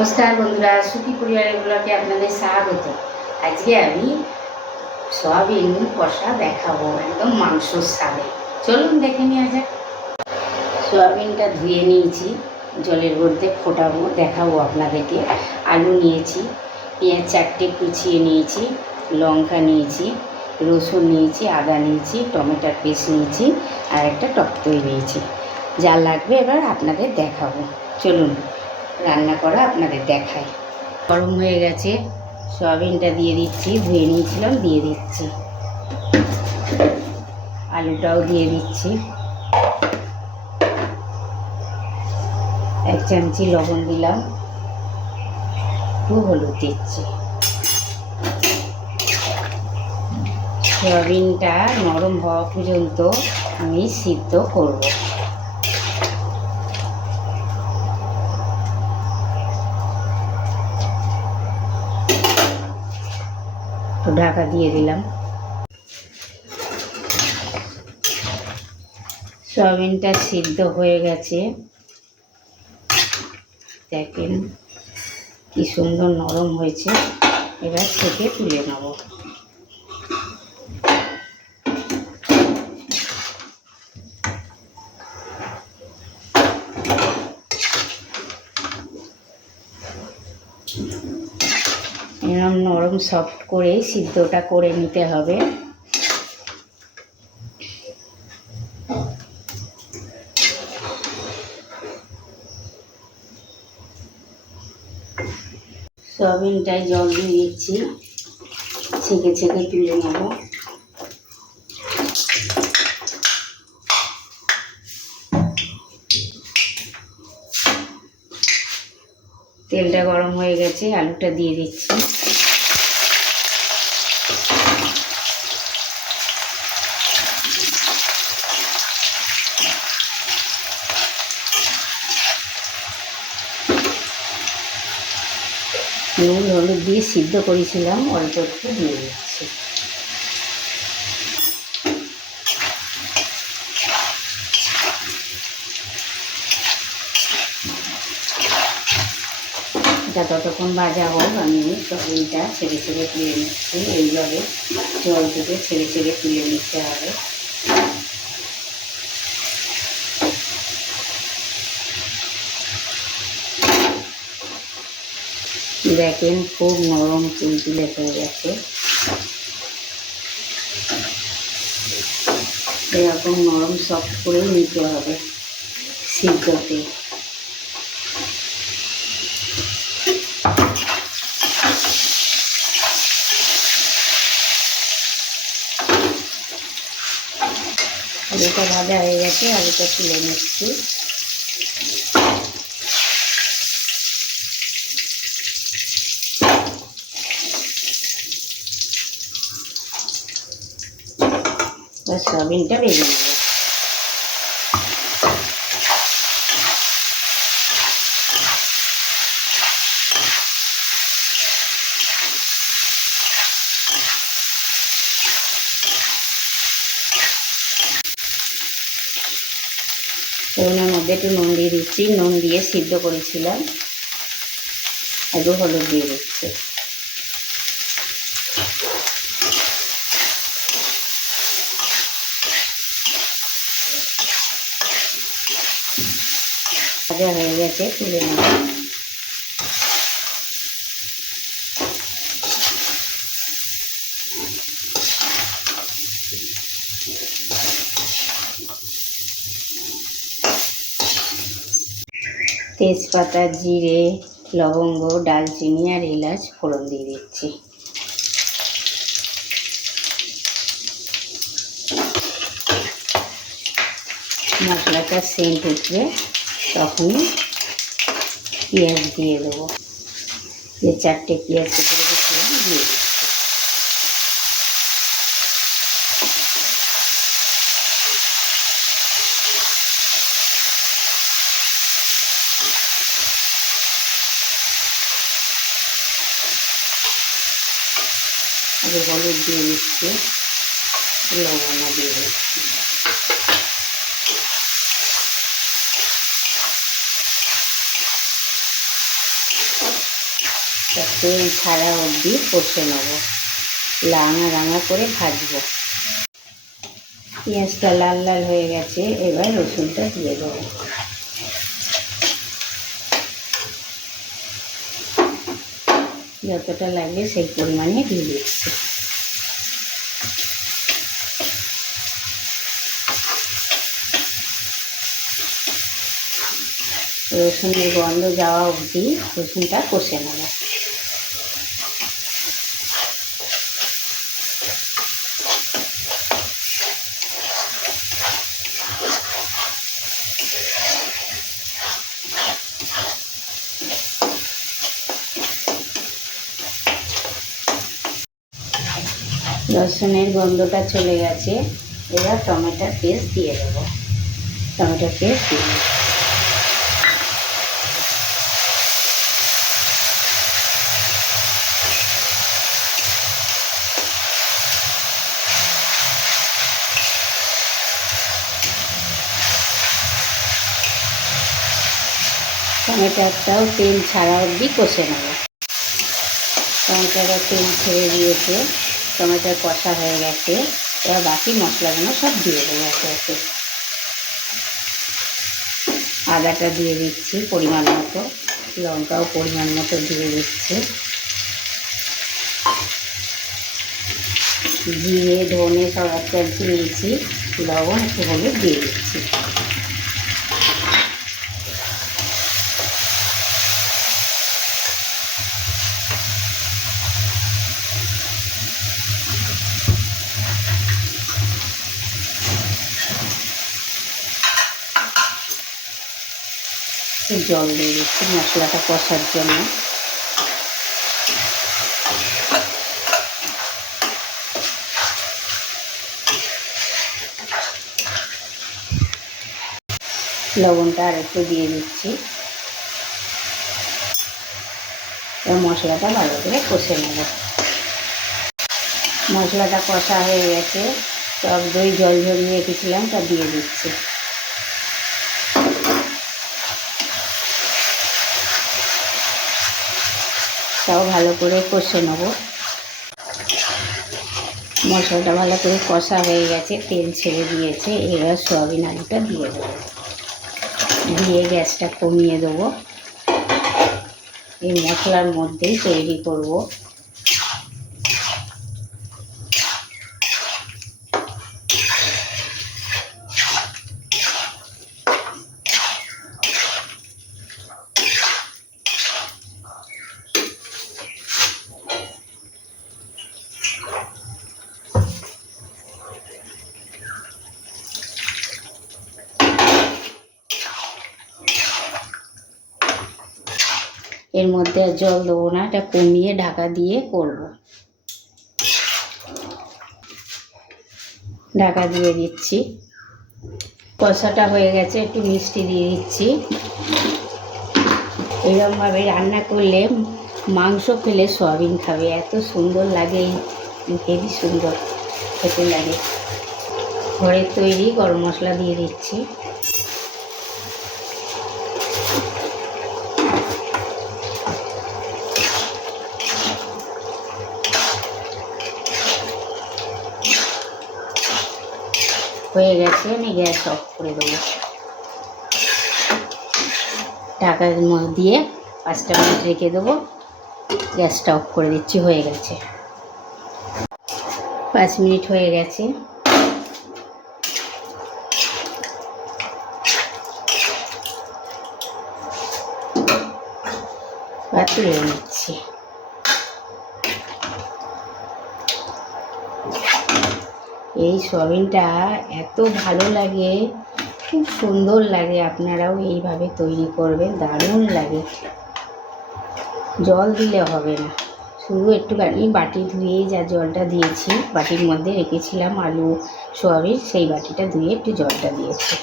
নমস্কার বন্ধুরা, সুখী পরিবারের ব্লগে আপনাদের স্বাগত। আজকে আমি সয়াবিন কষা দেখাবো, একদম মাংসর স্বাদে। চলুন দেখে নেওয়া যাক। সয়াবিনটা ধুয়ে নিয়েছি, জলের মধ্যে ফোটাবো, দেখাবো আপনাদেরকে। আলু নিয়েছি, পেঁয়াজ 4টে কুচিয়ে নিয়েছি, লঙ্কা নিয়েছি, রসুন নিয়েছি, আদা নিয়েছি, টমেটোর পেস্ট নিয়েছি, আর একটা টক দই নিয়েছি। যা লাগবে এবার আপনাদের দেখাবো। চলুন রান্না করা আপনাদের দেখাই। গরম হয়ে গেছে, সয়াবিনটা দিয়ে দিচ্ছি, ধুয়ে নিয়েছিলাম, দিয়ে দিচ্ছি। আলুটাও দিয়ে দিচ্ছি। 1 চামচি লবণ দিলাম, একটু হলুদ দিচ্ছি। সয়াবিনটা নরম হওয়া পর্যন্ত আমি সিদ্ধ করব। ঢাকা দিয়ে দিলাম। সয়াবিনটা সিদ্ধ হয়ে গেছে, দেখেন কি সুন্দর নরম হয়েছে। এবার থেকে তুলে নেব। এরকম নরম সফট করে সিদ্ধটা করে নিতে হবে। সয়াবিনটায় জল দিয়ে দিচ্ছি, ছেঁকে ছেঁকে তুলে নেব। তেলটা গরম হয়ে গেছে, আলুটা দিয়ে দিচ্ছি। নুন হলুদ দিয়ে সিদ্ধ করেছিলাম, অল্প একটু দিয়ে দিচ্ছি। এটা ততক্ষণ ভাজা হোক, আমি সয়াবিনটা ছেড়ে ছেড়ে তুলে নিচ্ছি। এইভাবে জল থেকে ছেড়ে ছেড়ে তুলে নিতে হবে। দেখেন খুব নরম তুলতুলে হয়ে গেছে। এরকম নরম সফট করে নিতে হবে সিদ্ধতে। আলুটা ভাজা হয়ে গেছে, আলুটা তুলে নিচ্ছি। সয়াবিনটা ভেজে নেব। ওনার মধ্যে একটু নুন দিয়ে দিচ্ছি, নুন দিয়ে সিদ্ধ করেছিলাম। একটু হলুদ দিয়ে দিচ্ছি। ভাজা হয়ে গেছে, তুলে নেব। তেজপাতা, জিরে, লবঙ্গ, ডালচিনি আর এলাচ ফোড়ন দিয়ে দিচ্ছি। মশলাটা সেন্ট উঠবে তখন পেঁয়াজ দিয়ে দেবো। 4টে পেঁয়াজ কেটে রেখেছিলাম, দিয়ে দিচ্ছি। হলুদ দিয়ে দিচ্ছি, লবণ দিয়ে দিচ্ছি। তেল ছাড়া অবধি কষে নেব, রাঙা রাঙা করে ভাজবো। পেঁয়াজটা লাল লাল হয়ে গেছে, এবার রসুনটা দিয়ে দেবো। যতটা লাগবে সেই পরিমাণে দিয়ে দিচ্ছি। রসুনের গন্ধ যাওয়া অবধি রসুনটা কষে নেব। রসুনের গন্ধটা চলে গেছে, এবার টমেটোর পেস্ট দিয়ে দেবো। টমেটোর পেস্ট দিয়ে দেবো। টমেটোটাও তেল ছাড়া অবধি কষে নেব। টমেটোটা তেল ছেড়ে দিয়েছে, টমেটোর কষা হয়ে গেছে, এবার বাকি মশলাগুলো সব দিয়ে দেবো একে একে। আদাটা দিয়ে দিচ্ছি পরিমাণ মতো, লঙ্কাও পরিমাণ মতো দিয়ে দিচ্ছি, জিরে ধনে সব এক চামচি নিয়েছি, লবণ একটু হলুদ দিয়ে দিচ্ছি। জল দিয়ে দিচ্ছি মশলাটা কষার জন্য। লবণটা আর একটু দিয়ে দিচ্ছি। মশলাটা ভালো করে কষে নেব। মশলাটা কষা হয়ে গেছে, টক দই জল ঝরিয়ে রেখেছিলাম তা দিয়ে দিচ্ছি। তাও ভালো করে কষে নেব। মশলাটা ভালো করে কষা হয়ে গেছে, তেল ছেড়ে দিয়েছে, এবার সয়াবিন আলুটা দিয়ে দেবো। দিয়ে গ্যাসটা কমিয়ে দেবো। এই মশলার মধ্যেই তৈরি করব। এর মধ্যে আর জল দেবো না, এটা কমিয়ে ঢাকা দিয়ে করব। ঢাকা দিয়ে দিচ্ছি। কষাটা হয়ে গেছে, একটু মিষ্টি দিয়ে দিচ্ছি। এরকমভাবে রান্না করলে মাংস খেলে সয়াবিন খাবে, এত সুন্দর লাগে, হেবি সুন্দর খেতে লাগে। ঘরের তৈরি গরম মশলা দিয়ে দিচ্ছি। হয়ে গেছে, আমি গ্যাস অফ করে দেবো। ঢাকার মধ্যে দিয়ে 5টা মিনিট রেখে দেবো। গ্যাসটা অফ করে দিচ্ছি, হয়ে গেছে। 5 মিনিট হয়ে গেছে। তুলে নিচ্ছি। এই সয়াবিনটা এত ভালো লাগে, খুব সুন্দর লাগে। আপনারাও এইভাবে তৈরি করবেন, দারুণ লাগে। জল দিলে হবে না, শুধু একটুখানি বাটি ধুয়ে যা জলটা দিয়েছি, বাটির মধ্যে রেখেছিলাম আলু সয়াবিন, সেই বাটিটা ধুয়ে একটু জলটা দিয়েছি।